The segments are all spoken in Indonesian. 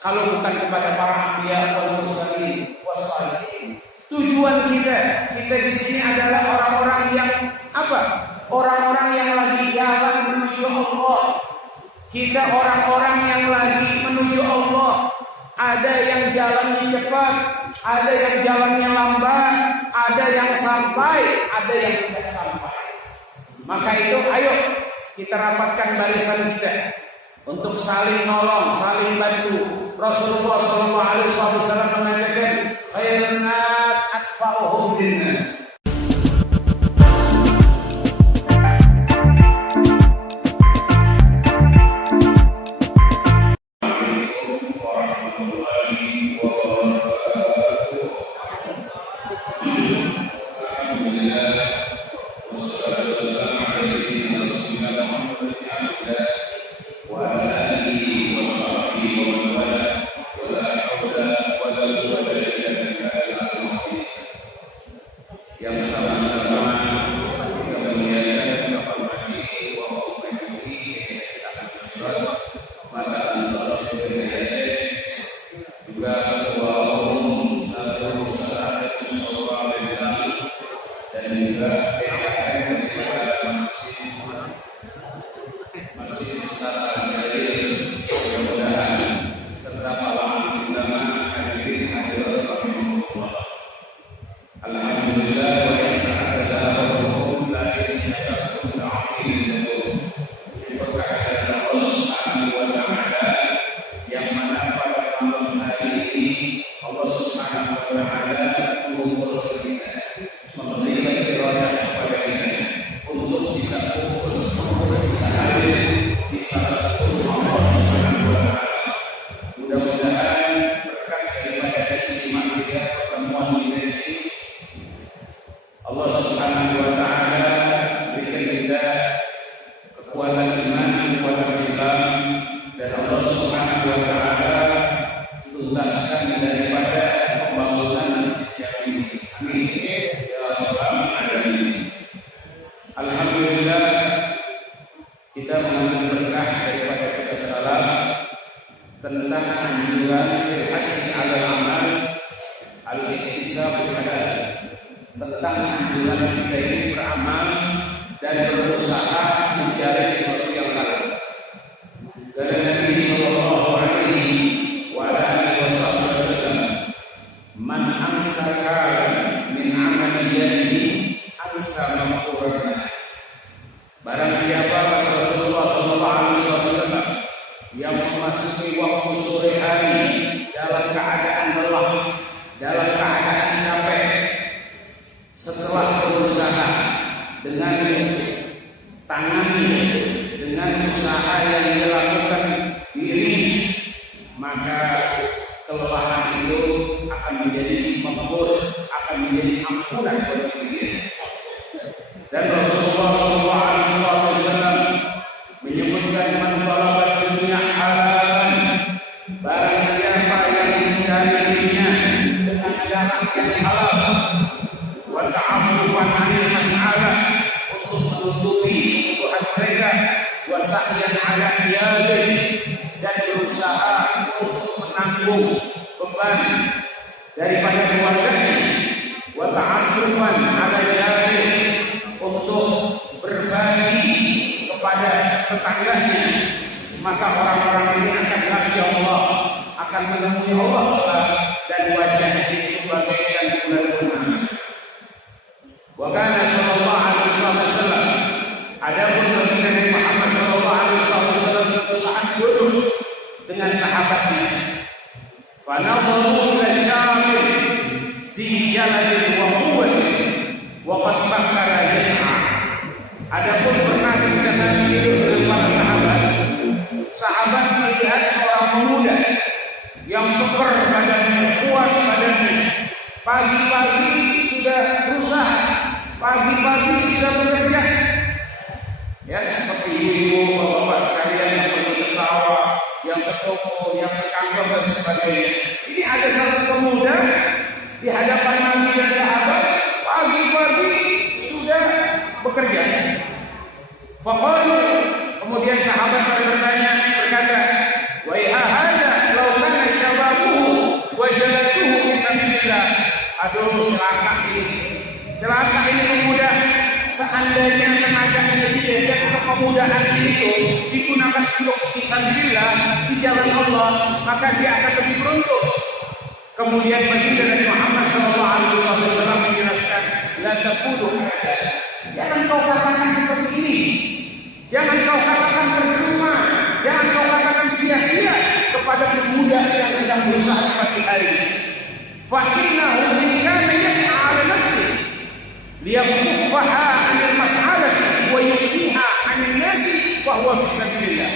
kalau bukan kepada para anbiya wal mursalin wassalihin. Tujuan kita di sini adalah orang-orang yang apa? Orang-orang yang lagi jalan menuju Allah. Kita orang-orang yang lagi menuju Allah. Ada yang jalannya cepat, ada yang jalannya lambat, ada yang sampai, ada yang tidak sampai. Maka itu ayo kita rapatkan barisan kita untuk saling nolong, saling bantu. Rasulullah SAW mengatakan, khairun nas atfa'uhum linnas. Barang siapa kata Rasulullah SAW yang memasuki waktu sore hari dalam keadaan lelah, dalam keadaan capek, setelah berusaha dengan tangannya, dengan usaha yang dilakukan diri, maka kelelahan itu akan menjadi maghfur, akan menjadi ampunan bagi dia. Dan Rasulullah SAW menyebutkan man talaba dunya halalan, barang siapa yang mencari dunia dengan jalan yang halal, wa ta'affufan 'anil mas'alah, untuk menutupi kebutuhan mereka, wa sa'yan 'ala iyalihi, dan berusaha untuk menanggung beban daripada keluarganya, wa ta'affufan 'ala iyalihi, untuk berbagi kepada tetangganya, maka orang-orang ini akan lagi Allah, akan menemui Allah dan wajahnya itu bagaikan bulan purnama. Wa kana sallallahu alaihi wasallam, adapun Nabi Muhammad sallallahu alaihi wasallam suatu saat duduk dengan sahabatnya. Fa nadharu ila syamil si jalalin wa quwwatin wa qad bakkara yas'a. Adapun pernah ketika Nabi hidup dengan para sahabat, sahabat melihat seorang pemuda yang keker badannya, kuat badannya, pagi-pagi sudah berusaha, pagi-pagi sudah bekerja. Ya, seperti ibu-ibu, bapak-bapak sekalian yang pergi ke sawah, yang ke toko, yang ke kantor dan sebagainya. Ini ada satu pemuda di hadapan Nabi dan sahabat, pagi-pagi sudah bekerja. Faqalu, kemudian sahabat bertanya, berkata, wa ya hada law kana darabuhu wa jalatuhu fi sabilillah. Aduh, celaka ini pemuda. Seandainya tenaga ini dan kemudahan itu digunakan untuk fisabilillah di jalan Allah, maka dia akan lebih beruntung. Kemudian baginda Nabi Muhammad SAW menjelaskan, la taqulu hada. Jangan kau katakan seperti ini. Jangan kau katakan percuma. Jangan kau katakan sia-sia kepada pemuda yang sedang berusaha pagi hari. Fa innahu in kana yas'a 'ala nafsihi liyakuffaha 'anil mas'alati wa yughniha 'anil nasi fa huwa fisabilillah.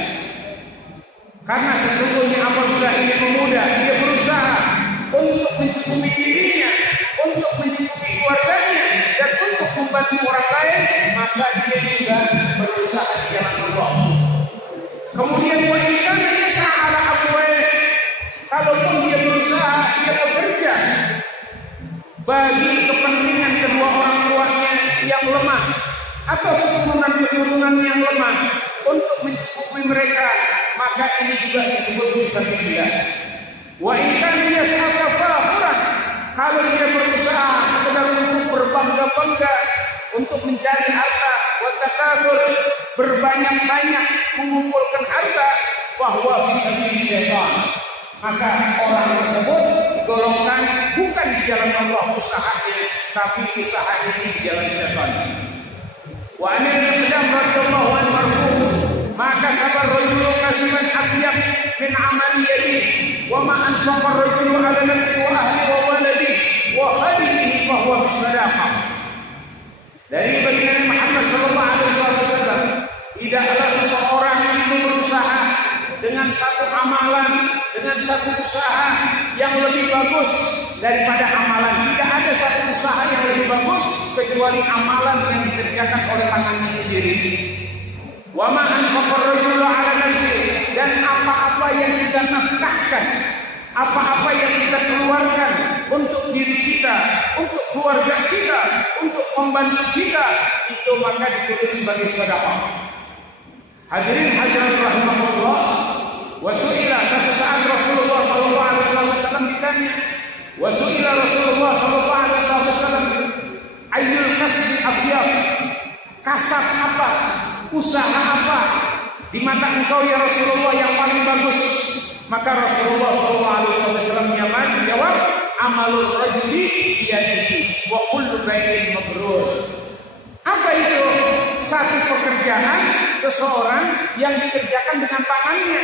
Karena sesungguhnya apabila ini pemuda dia berusaha untuk mencukupi dirinya, untuk mencukupi keluarganya, dan untuk membantu orang lain, maka dia juga berusaha di jalan Allah. Kemudian wanita ini sa'ala abwaih, kalaupun dia berusaha, dia bekerja bagi kepentingan kedua orang tuanya yang lemah atau keturunan yang lemah untuk mencukupi mereka, maka ini juga disebut fisabilillah. Wa in kana yas'aka fakhuran, kalau dia berusaha sekedar untuk berbangga-bangga, untuk mencari harta, wa takatsur, berbanyak-banyak mengumpulkan harta, fahuwa fi sabili syaitan, maka orang tersebut digolongkan bukan di jalan Allah usahanya, tapi usahanya di jalan syaitan. Wa anil Miqdam radhiyallahu anhu marfu', maka sabar rajulu kasiman atyab min amali yadihi wa ma anfaqa rajulu ala nafsi wa ahli wa waladi wa khadimihi fa huwa bisadaqah. Dari baginda Muhammad sallallahu alaihi wasallam, tidaklah seseorang itu berusaha dengan satu amalan, dengan satu usaha yang lebih bagus daripada amalan. Tidak ada satu usaha yang lebih bagus kecuali amalan yang dikerjakan oleh tangannya sendiri. Wa ma anfaqa rajulu ala nafsi, dan apa-apa yang kita nafkahkan, apa-apa yang kita keluarkan untuk diri kita, untuk keluarga kita, untuk membantu kita, itu maka ditulis sebagai sedekah. Hadirin hadirat rahimahullah, wasuila, satu saat Rasulullah sallallahu alaihi wasallam ditanya, wasuila Rasulullah sallallahu alaihi wasallam, ayyul kasbi athyab, kasab apa, usaha apa di mata engkau ya Rasulullah yang paling bagus? Maka Rasulullah SAW menjawab, amalul rajuli biyadihi wa kullu bai'in mabrur. Apa itu? Satu pekerjaan seseorang yang dikerjakan dengan tangannya,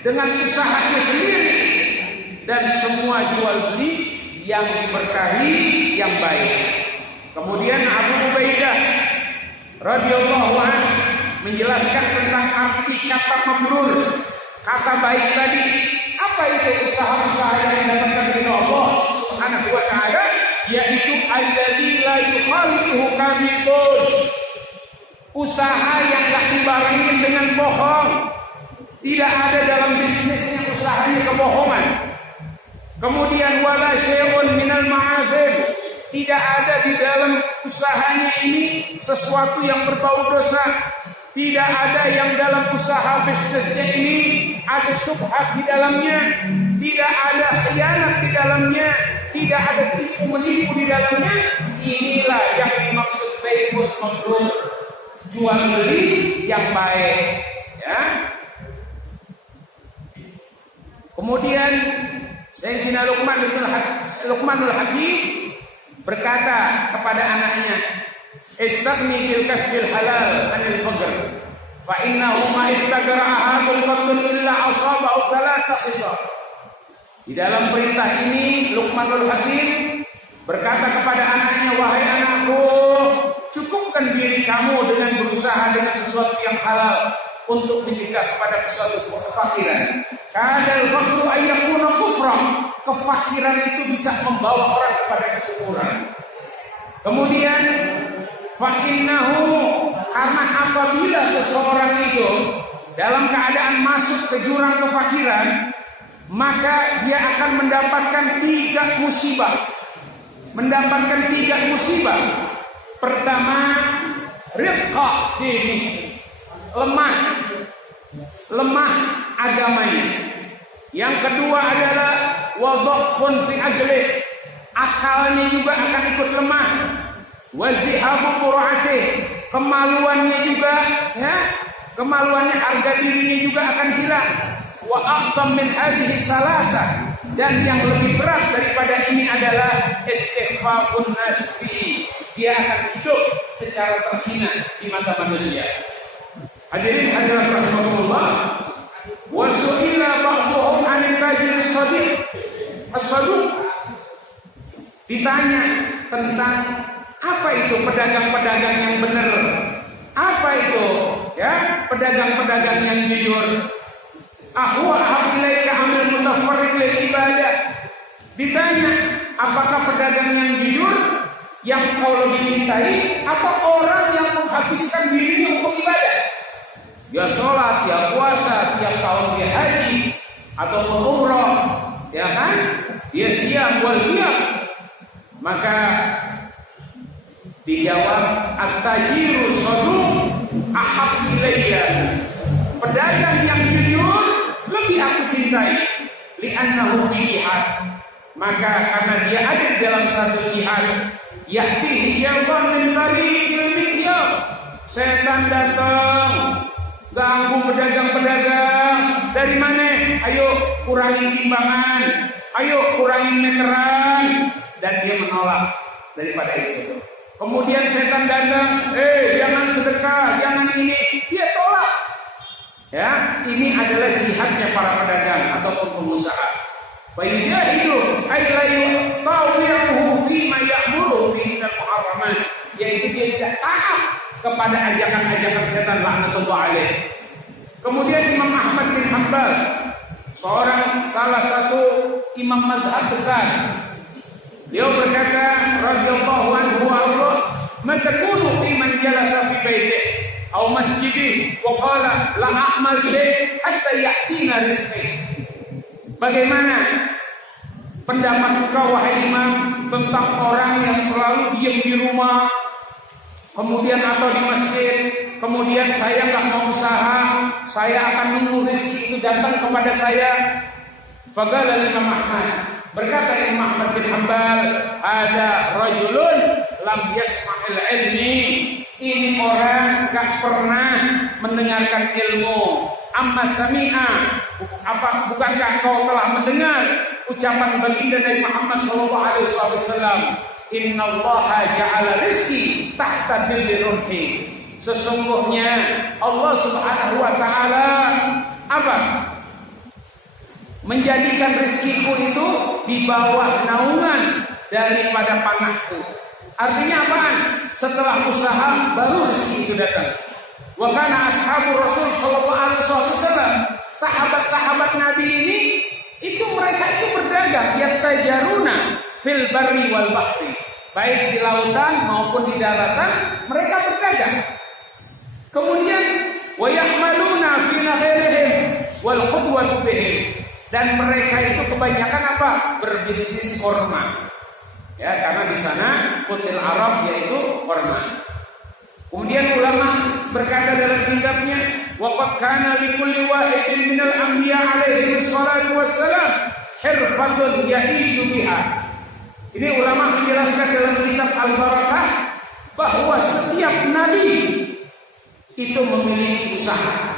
dengan usahanya sendiri, dan semua jual beli yang diberkahi, yang baik. Kemudian Abu Ubaidah radhiyallahu anhu menjelaskan tentang arti kata mabrur, kata baik tadi. Apa itu usaha-usaha yang mendapatkan ridha Allah Subhanahu wa taala? Yaitu alladzi la yukhaliquhu kadhibun, usaha yang tak dibarengi dengan bohong. Tidak ada dalam bisnisnya usahanya kebohongan. Kemudian wala syai'un minal ma'azim, tidak ada di dalam usahanya ini sesuatu yang berbau dosa. Tidak ada yang dalam usaha bisnisnya ini ada syubhat di dalamnya, tidak ada khianat di dalamnya, tidak ada tipu menipu di dalamnya. Inilah yang dimaksud bai'ul mabrur, jual beli yang baik, ya. Kemudian Sayyidina Luqmanul Hakim berkata kepada anaknya, istaghni bil kasbil halal anil faqr, fa innahu ma iftaqara ahadun qattun illa asabahu thalatha khisal. Di dalam perintah ini Luqmanul Hakim berkata kepada anaknya, wahai anakku, cukupkan diri kamu dengan berusaha dengan sesuatu yang halal untuk mencegah kepada suatu kefakiran. Kadal faqru ayyakuna kufran, kefakiran itu bisa membawa orang kepada kekufuran. Kemudian fa'innahu, karena apabila seseorang itu dalam keadaan masuk ke jurang kefakiran, maka dia akan mendapatkan 3 musibah. Mendapatkan 3 musibah. Pertama, riqqah dini, lemah agamanya. Yang kedua adalah wa dhafun fi ajli, akalnya juga akan ikut lemah, wa zihabu qur'atih, kemaluannya juga ya, kemaluannya harga dirinya juga akan hilang, wa aqdam min hadhihi salasah, dan yang lebih berat daripada ini adalah istighfafun nasbi, dia akan hidup secara terhina di mata manusia. Hadirin hadirat rahimakumullah, wa su'ila ba'dhum 'anil tajir as-saduq, ditanya tentang apa itu pedagang-pedagang yang benar, apa itu ya pedagang-pedagang yang jujur. Ahwa ahab ilaika amil mutafarriq lil ibadah, ditanya apakah pedagang yang jujur yang kau lebih cintai atau orang yang menghabiskan dirinya untuk ibadah? Dia sholat, dia puasa, tiap tahun dia haji ataupun umrah, ya kan? Dia siap wal qiyam. Maka dijawab at-tajiru saduq ahab ilayya, pedagang yang jujur lebih aku cintai, li'annahu fi jihad, maka karena dia ada di dalam satu jihad, ya'tihi syaitan min tariqil mikyal, setan datang ganggu pedagang-pedagang. Dari mana? Ayo kurangin timbangan, ayo kurangin meteran, dan dia menolak daripada itu. Kemudian setan datang, jangan sedekah, jangan ini, dia tolak. Ya, ini adalah jihadnya para pedagang ataupun pengusaha. Fayahidu ay la yutawi'uhu fi ma ya'muru bihi minal muharramat, yaitu dia tidak taat kepada ajakan-ajakan setan laknatullah alaih. Kemudian Imam Ahmad bin Hanbal, salah satu imam mazhab besar, dia berkata radhiyallahu anhu wa matakunu fi man jalasa fi baitihi aw masjidih wa qala la a'mal syai' hatta ya'tina rizqi. Bagaimana pendapat engkau wahai imam tentang orang yang selalu diam di rumah, kemudian atau di masjid, kemudian saya enggak mau usaha, saya akan menunggu rezeki itu datang kepada saya? Faqala Imam Ahmad, berkata Imam Ahmad bin Hanbal, ada rajulun lam yasma'il ilmi, ini orang gak pernah mendengarkan ilmu. Amma sami'a, bukankah kau telah mendengar ucapan baginda Nabi Muhammad sallallahu alaihi wasallam, innallaha ja'ala rizqi tahta dhilli rumhi, sesungguhnya Allah Subhanahu wa taala apa? Menjadikan rezekiku itu di bawah naungan daripada panahku. Artinya apaan? Setelah usaha baru rezeki itu datang. Wa kana ashabu Rasul sallallahu alaihi wasallam, sahabat-sahabat Nabi ini itu mereka itu berdagang, yattajaruna fil barri wal bahri, baik di lautan maupun di daratan mereka berdagang. Kemudian wa yahmaluna fi nakhirihim wal qudwatu bihim, dan mereka itu kebanyakan apa? Berbisnis korma. Ya, karena di sana kutil Arab yaitu korma. Kemudian ulama berkata dalam kitabnya, waqad kana likulli wahidin minal anbiya alaihi wassalatu wassalam hirfatun ya'ishu biha. Ini ulama menjelaskan dalam kitab Al-Barakah bahwa setiap nabi itu memiliki usaha.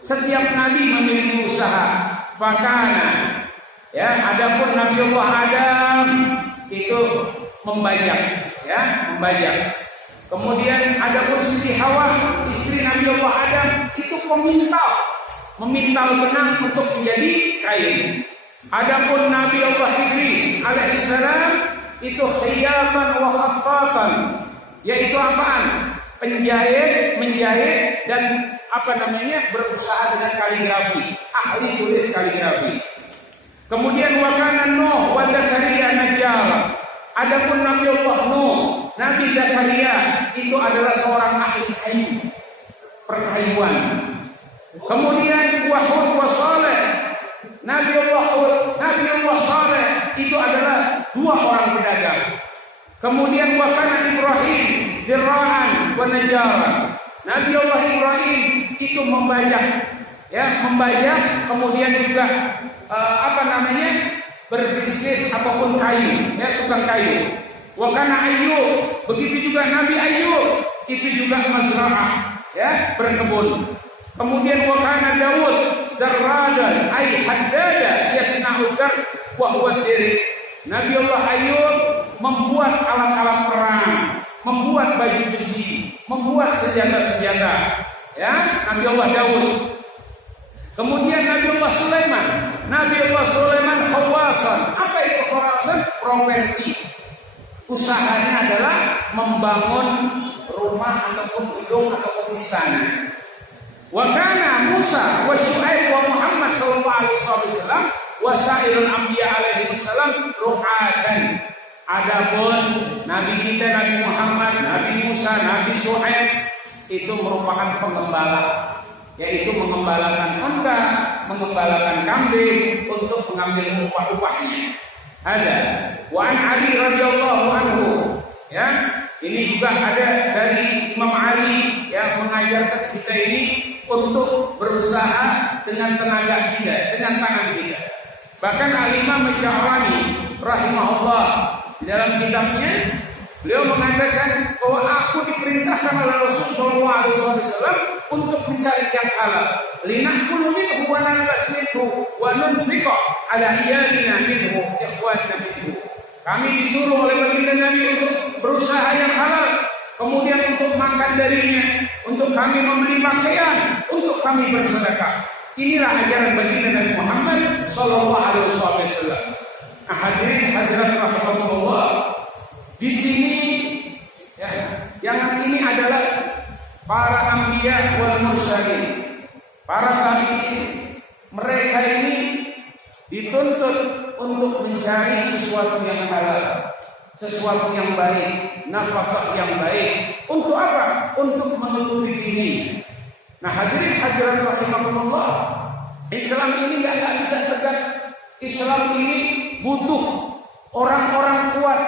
Setiap nabi memiliki usaha. Fakana, ya, adapun Nabi Allah Adam itu membajak, ya, membajak. Kemudian adapun Siti Hawa, istri Nabi Allah Adam, itu memintal benang untuk menjadi kain. Adapun Nabi Allah Idris alaihissalam itu khiyatan wa khattatan, yaitu apaan? Menjahit dan berusaha dengan kaligrafi, ahli tulis kaligrafi. Kemudian wa kana Nuh wa Zakaria najjar. Adapun Nabi Allah Nuh, Nabi Zakaria itu adalah seorang ahli kayu, perkayuan. Kemudian wa Hud wa Saleh, Nabi Allah Saleh itu adalah dua orang pedagang. Kemudian wa kana Ibrahim dirra'an wa najjaran. Nabi Allah Ibrahim itu membajak, ya, membajak, kemudian juga berbisnis apapun kayu, ya tukang kayu. Wa kana Ayyub, begitu juga Nabi Ayyub, itu juga mazra'ah, ya berkebun. Kemudian wa kana Daud zarradan ay haddada yasna'u dar wa huwa dirik. Nabi Allah Ayyub membuat alat-alat perang, membuat baju besi, membuat senjata-senjata. Ya, Nabi Allah Daud. Kemudian Nabi Allah Sulaiman. Nabi Allah Sulaiman khawasan. Apa itu khawasan? Properti. Usahanya adalah membangun rumah ataupun gedung ataupun istana. Wa kana Musa wa Syuaib wa Muhammad sallallahu alaihi wasallam wa sairul anbiya alaihi wasallam ru'atan. Adapun Nabi kita Nabi Muhammad, Nabi Musa, Nabi Syuaib itu merupakan pengembala, yaitu mengembalakan unta, mengembalakan kambing untuk mengambil upah-upahnya. Ada wa an Ali radhiyallahu anhu, ya ini juga ada dari Imam Ali yang mengajarkan kita ini untuk berusaha dengan tenaga kita, dengan tangan kita. Bahkan Al-Imam Sya'rani rahimahullah di dalam kitabnya beliau mengatakan bahwa aku diperintahkan oleh Rasulullah SAW untuk mencari yang halal. Linakulu minhu wa nalbas minhu wa nunfiqa ala iyalina minhu ikhwanina minhu. Kami disuruh oleh baginda Nabi untuk berusaha yang halal, kemudian untuk makan darinya, untuk kami membeli pakaian, untuk kami bersedekah. Inilah ajaran baginda Nabi Muhammad sallallahu alaihi wasallam. Hadirin hadirat rahimakumullah. Di sini ya, yang ini adalah para anbiya wal mursalin, para tabi'in. Mereka ini dituntut untuk mencari sesuatu yang halal, sesuatu yang baik, nafkah yang baik. Untuk apa? Untuk menutupi diri. Nah, hadirin hadirat rahimakumullah, Islam ini nggak bisa tegak. Islam ini butuh orang-orang kuat,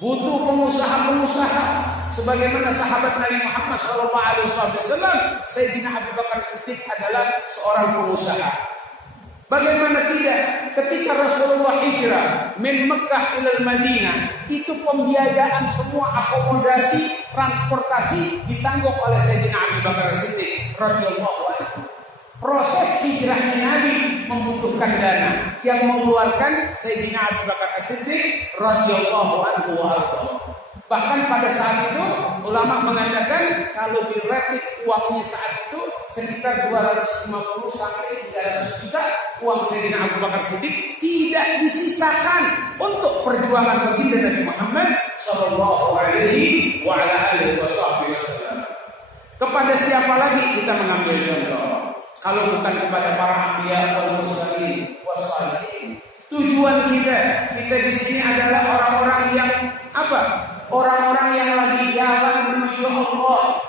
butuh pengusaha-pengusaha. Sebagaimana sahabat Nabi Muhammad SAW, Sayyidina Abu Bakar Siddiq adalah seorang pengusaha. Bagaimana tidak ketika Rasulullah hijrah min Mekah ilal Madinah, itu pembiayaan semua akomodasi, transportasi ditanggung oleh Sayyidina Abu Bakar Siddiq radhiyallahu anhu. Proses hijrahnya Nabi membutuhkan dana yang mengeluarkan Sayyidina Abu Bakar As-Siddiq radhiyallahu anhu wa arda. Bahkan pada saat itu ulama mengatakan kalau diratik uangnya saat itu sekitar 250 sampai 300 juta uang Sayyidina Abu Bakar Siddiq tidak disisakan untuk perjuangan baginda Nabi Muhammad sallallahu alaihi wa ala alihi wasallam. Kepada siapa lagi kita mengambil contoh? Kalau bukan kepada para anbiya wal mursalin wassalihin. Tujuan kita di sini adalah orang-orang yang apa? Orang-orang yang lagi jalan menuju Allah.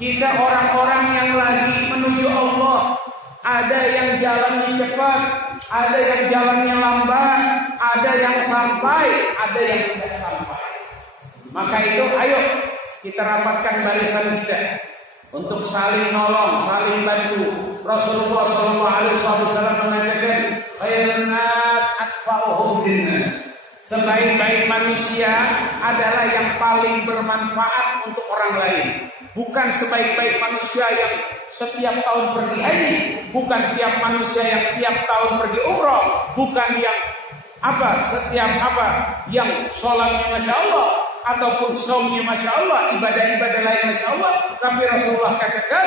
Kita orang-orang yang lagi menuju Allah. Ada yang jalannya cepat, ada yang jalannya lambat, ada yang sampai, ada yang tidak sampai. Maka itu ayo kita rapatkan barisan kita untuk saling nolong, saling bantu. Rasulullah SAW mengatakan, khairun nas atfa'uhum linnas. Sebaik-baik manusia adalah yang paling bermanfaat untuk orang lain. Bukan sebaik-baik manusia yang setiap tahun pergi haji, bukan tiap manusia yang tiap tahun pergi umroh, bukan yang yang sholatnya masya Allah ataupun saumnya masya Allah, ibadah-ibadah lain masya Allah. Tapi Rasulullah katakan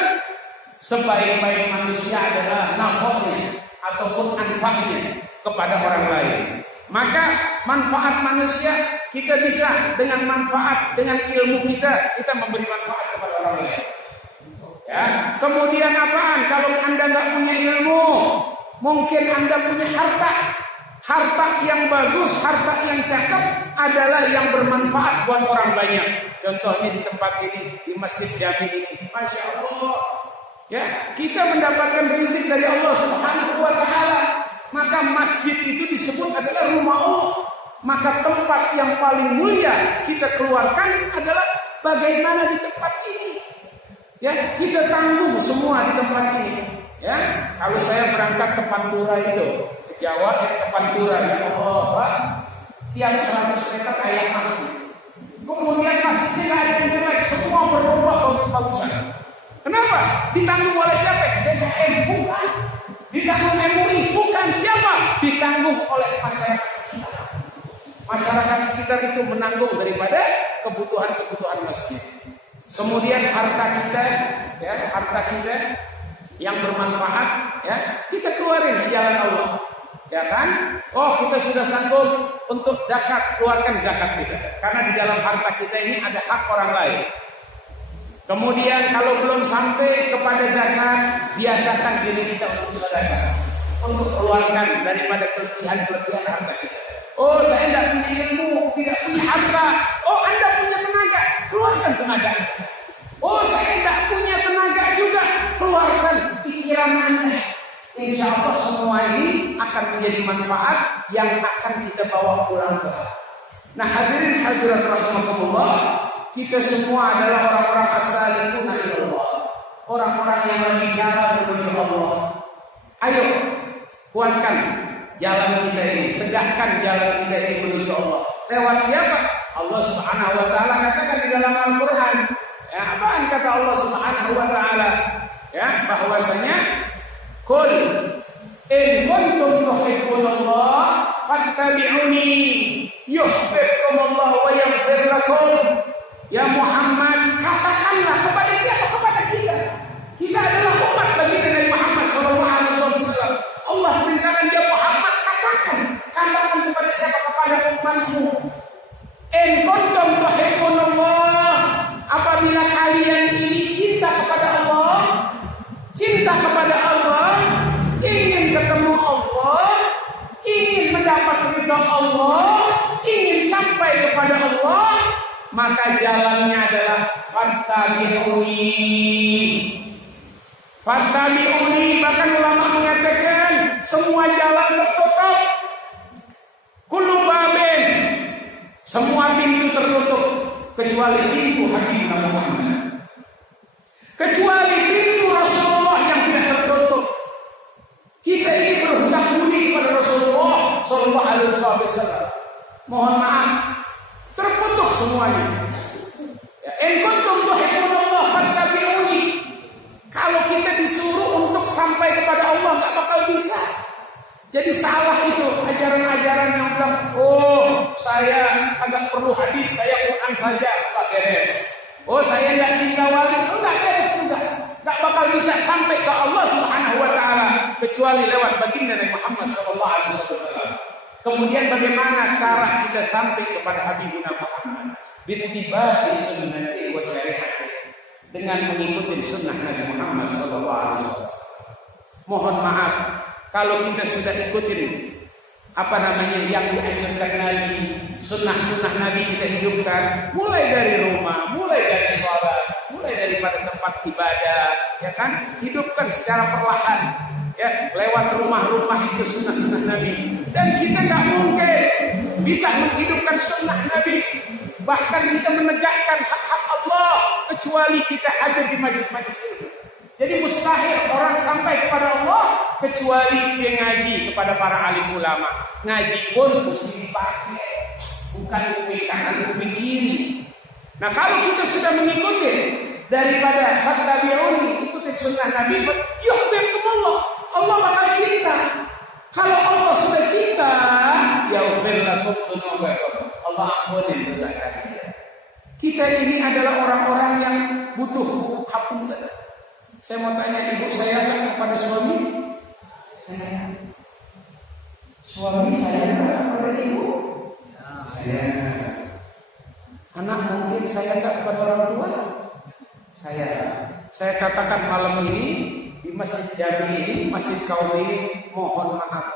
sebaik-baik manusia adalah nafkahnya ataupun anfaknya kepada orang lain. Maka manfaat manusia kita bisa dengan manfaat, dengan ilmu kita memberi manfaat kepada orang lain. Ya, kemudian apaan? Kalau Anda nggak punya ilmu, mungkin Anda punya harta yang bagus, harta yang cakep adalah yang bermanfaat buat orang banyak. Contohnya di tempat ini, di Masjid Jami ini, masya Allah. Ya, kita mendapatkan rezeki dari Allah Subhanahu wa taala. Maka masjid itu disebut adalah rumah Allah. Maka tempat yang paling mulia kita keluarkan adalah bagaimana di tempat ini. Ya, kita tanggung semua di tempat ini. Ya, kalau saya berangkat ke Pantura itu, ke Jawa, ke Pantura, ya Allah, Pak, tiap 100 meter kayak masjid. Kemudian masjidnya nggak ada yang jelek, semua berubah bagus-bagusan. Kenapa? Ditanggung oleh siapa? DJM, bukan. Ditanggung MUI, bukan. Siapa? Ditanggung oleh masyarakat sekitar. Masyarakat sekitar itu menanggung daripada kebutuhan-kebutuhan masjid. Kemudian harta kita yang bermanfaat, ya, kita keluarin di jalan Allah, ya kan? Oh, kita sudah sanggup untuk zakat, keluarkan zakat kita, karena di dalam harta kita ini ada hak orang lain. Kemudian kalau belum sampai kepada zakat, biasakan diri kita untuk sedekah, untuk keluarkan daripada kelebihan harta kita. Oh, saya tidak punya ilmu, tidak punya harta. Oh, Anda punya tenaga, keluarkan tenaga. Oh, saya tidak punya tenaga juga, keluarkan pikiran Anda. Insya Allah semua ini akan menjadi manfaat yang akan kita bawa pulang ke Allah. Nah, hadirin hadirat rahimakumullah, kita semua adalah orang-orang as-salikuna ilallah, orang-orang yang lagi jalan menuju Allah. Ayo, kuatkan jalan kita ini, tegakkan jalan kita ini menuju Allah. Lewat siapa? Allah Subhanahu wa taala katakan di dalam Al-Qur'an. Ya, apaan kata Allah Subhanahu wa taala? Ya, bahwasanya qul in kuntum tuhibbunallah fattabi'uni yuhibbukumullah wa yaghfir lakum. Ya Muhammad, katakanlah kepada siapa? Kepada kita. Kita adalah umat baginda Nabi Muhammad sallallahu alaihi wasallam. Allah perintahkan ya Muhammad, katakan kepada siapa? Kepada umatmu. In kuntum tuhibbunallah, apabila kalian ini cinta kepada Allah, cinta kepada Allah, ingin ketemu Allah, ingin mendapat ridha Allah, ingin sampai kepada Allah, maka jalannya adalah fattabi'uni. Fattabi'uni, bahkan ulama mengatakan semua jalan tertutup. Kullu babin, semua pintu tertutup kecuali pintu Habibina Muhammad, kecuali pintu Rasulullah yang tidak tertutup. Kita ini berhutang budi pada Rasulullah sallallahu alaihi wasallam. Mohon maaf, terputus semuanya. Ya, in kuntum tuhibbunallah fattabi'uni. Kalau kita disuruh untuk sampai kepada Allah enggak bakal bisa. Jadi salah itu ajaran-ajaran yang bilang, oh saya agak perlu hadis, saya Quran saja, Pak beres. Oh saya enggak cinta wali, enggak beres juga. Enggak bakal bisa sampai ke Allah Subhanahu wa taala kecuali lewat baginda Nabi Muhammad sallallahu alaihi wasallam. Kemudian bagaimana cara kita sampai kepada Habibuna Muhammad? Bittiba'i sunnati wa syari'ati, dengan mengikuti sunnah Nabi Muhammad sallallahu alaihi wasallam. Mohon maaf kalau kita sudah ikutin yang dianjurkan Nabi, sunnah-sunnah Nabi kita hidupkan, mulai dari rumah, mulai dari sholat, mulai daripada tempat ibadah, ya kan? Hidupkan secara perlahan. Ya, lewat rumah-rumah itu sunnah-sunnah Nabi. Dan kita nggak mungkin bisa menghidupkan sunnah Nabi, bahkan kita menegakkan hak-hak Allah, kecuali kita hadir di majlis-majlis itu. Jadi mustahil orang sampai kepada Allah kecuali dia ngaji kepada para alim ulama. Ngaji pun mesti dipakai, bukan kuping kanan kuping kiri. Nah kalau kita sudah mengikuti daripada fattabi'uni, ikuti sunnah Nabi, yuhibbukumullah, Allah bakal cinta. Kalau Allah sudah cinta, yaghfir lakum dzunubakum, Allah ampunin dosa kalian. Kita ini adalah orang-orang yang butuh hapunten. Saya mau tanya, ibu saya kepada suami? Saya. Suami saya kepada ibu? Saya. Anak mungkin saya kepada orang tua? Saya. Saya katakan malam ini di Masjid Jami ini, Masjid Kaum ini, mohon maaf.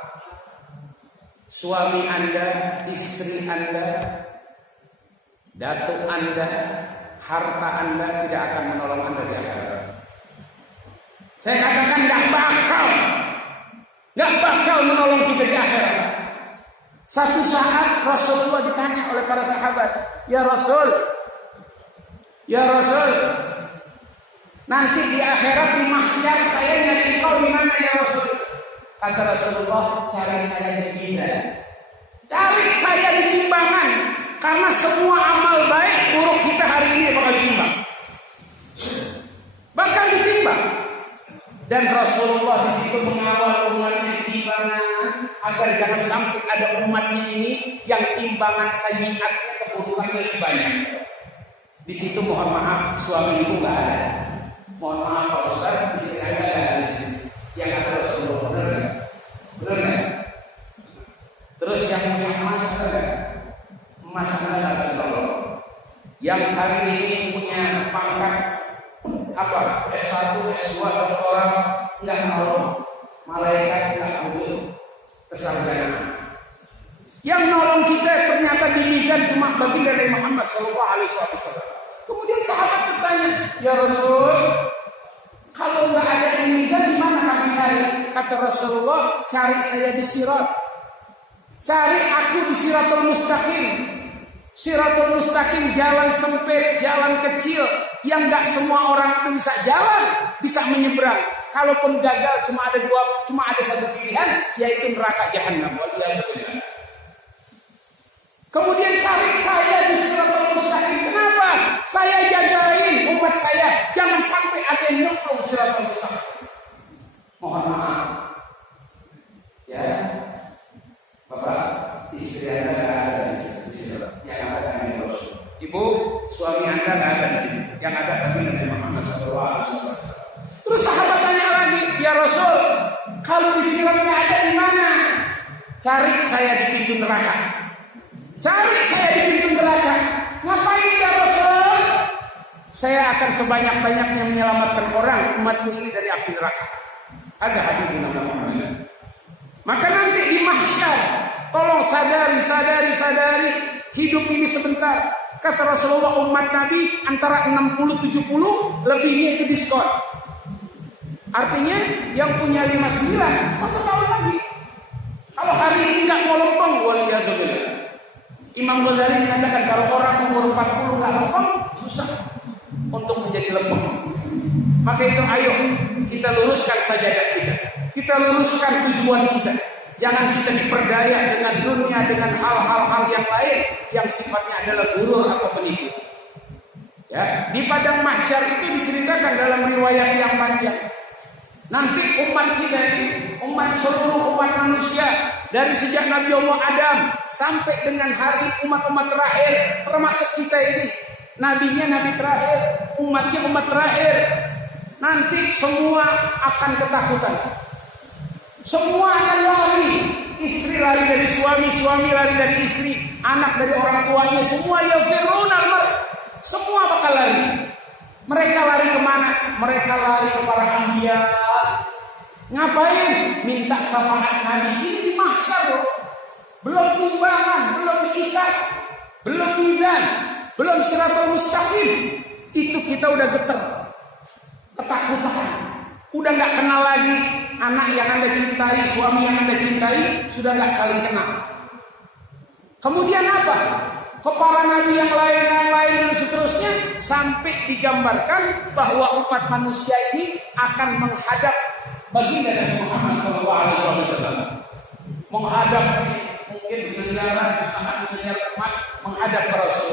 Suami Anda, istri Anda, datuk Anda, harta Anda tidak akan menolong Anda di akhirat. Saya katakan gak bakal menolong kita di akhirat. Satu saat Rasulullah ditanya oleh para sahabat, ya Rasul, nanti di akhirat di mahsyar saya nyari engkau di mana ya Rasul? Kata Rasulullah, cari saya di timbangan. Cari saya di timbangan. Karena semua amal baik buruk kita hari ini bakal ditimbang. Bakal ditimbang. Dan Rasulullah di situ mengawal umatnya di timbangan agar jangan sampai ada umatnya ini yang timbangan sayyi'atnya keburukannya lebih banyak. Di situ mohon maaf suami ibu nggak ada. Mohon maaf Pak Ustaz, istri Anda ada di sini. Yang ada Rasulullah, benar nggak? Benar nggak? Terus yang punya emas ada nggak? Emas ada Rasulullah. Yang hari ini punya pangkat apa? S1, S2, doktoral nggak mau, malaikat nggak butuh kesarjanaan. Yang nolong kita ternyata demikian cuma baginda dari Muhammad Sallallahu Alaihi Wasallam. Kemudian sahabat bertanya, ya Rasul, kalau nggak ada di mizan di mana kami cari? Kata Rasulullah, cari saya di sirat, cari aku di siratul mustaqim. Siratul mustaqim jalan sempit, jalan kecil yang nggak semua orang itu bisa jalan, bisa menyeberang. Kalaupun gagal cuma ada satu pilihan, yaitu neraka jahanam. Waliyadzubillah. Kemudian cari saya di siratul mustaqim. Kenapa? Saya jagain umat saya, jangan sampai ada yang nyemplung siratul mustaqim. Mohon maaf, ya, Bapak, istri Anda nggak ada di sini. Yang ada hanya Rasul. Ibu, suami Anda nggak ada di sini. Yang ada baginda dari Muhammad SAW. Terus sahabat tanya lagi, ya Rasul, kalau di siratnya ada di mana? Cari saya di pintu neraka. Cari saya di pintu neraka. Ngapain ya Rasul? Saya akan sebanyak-banyaknya menyelamatkan orang umatku ini dari api neraka. Ada hadis Muhammad. Maka nanti di mahsyar, tolong sadari, hidup ini sebentar. Kata Rasulullah, umat Nabi antara 60-70, lebihnya itu diskon. Artinya yang punya 59 1 tahun lagi. Kalau hari ini nggak mau lempeng, waliyadzubillah. Imam Ghazali mengatakan kalau orang umur 40 nggak lempeng, susah untuk menjadi lempeng. Maka itu ayo kita luruskan sajadah kita. Kita luruskan tujuan kita. Jangan kita diperdaya dengan dunia, dengan hal-hal yang lain yang sifatnya adalah gurur atau penipu. Ya, di padang mahsyar itu diceritakan dalam riwayat yang panjang. Nanti umat kita ini, seluruh umat manusia dari sejak Nabi Allah Adam sampai dengan hari umat-umat terakhir, termasuk kita ini, nabinya nabi terakhir, umatnya umat terakhir. Nanti semua akan ketakutan. Semua akan lari. Istri lari dari suami, suami lari dari istri, anak dari orang tuanya, semua yafiruna al-mar. Semua bakal lari. Mereka lari kemana? Mereka lari ke para anbiya. Ngapain? Minta syafaat Nabi. Ini di mahsyar loh. Belum timbangan, belum hisab, belum mizan, belum siratul mustaqim. Itu kita udah getar. Ketakutan. Udah gak kenal lagi anak yang Anda cintai, suami yang Anda cintai, sudah gak saling kenal. Kemudian apa? Para nabi yang lain dan seterusnya, sampai digambarkan bahwa umat manusia ini akan menghadap baginda dari Muhammad SAW. Menghadap mungkin miliaran, jutaan miliar umat menghadap ke Rasul.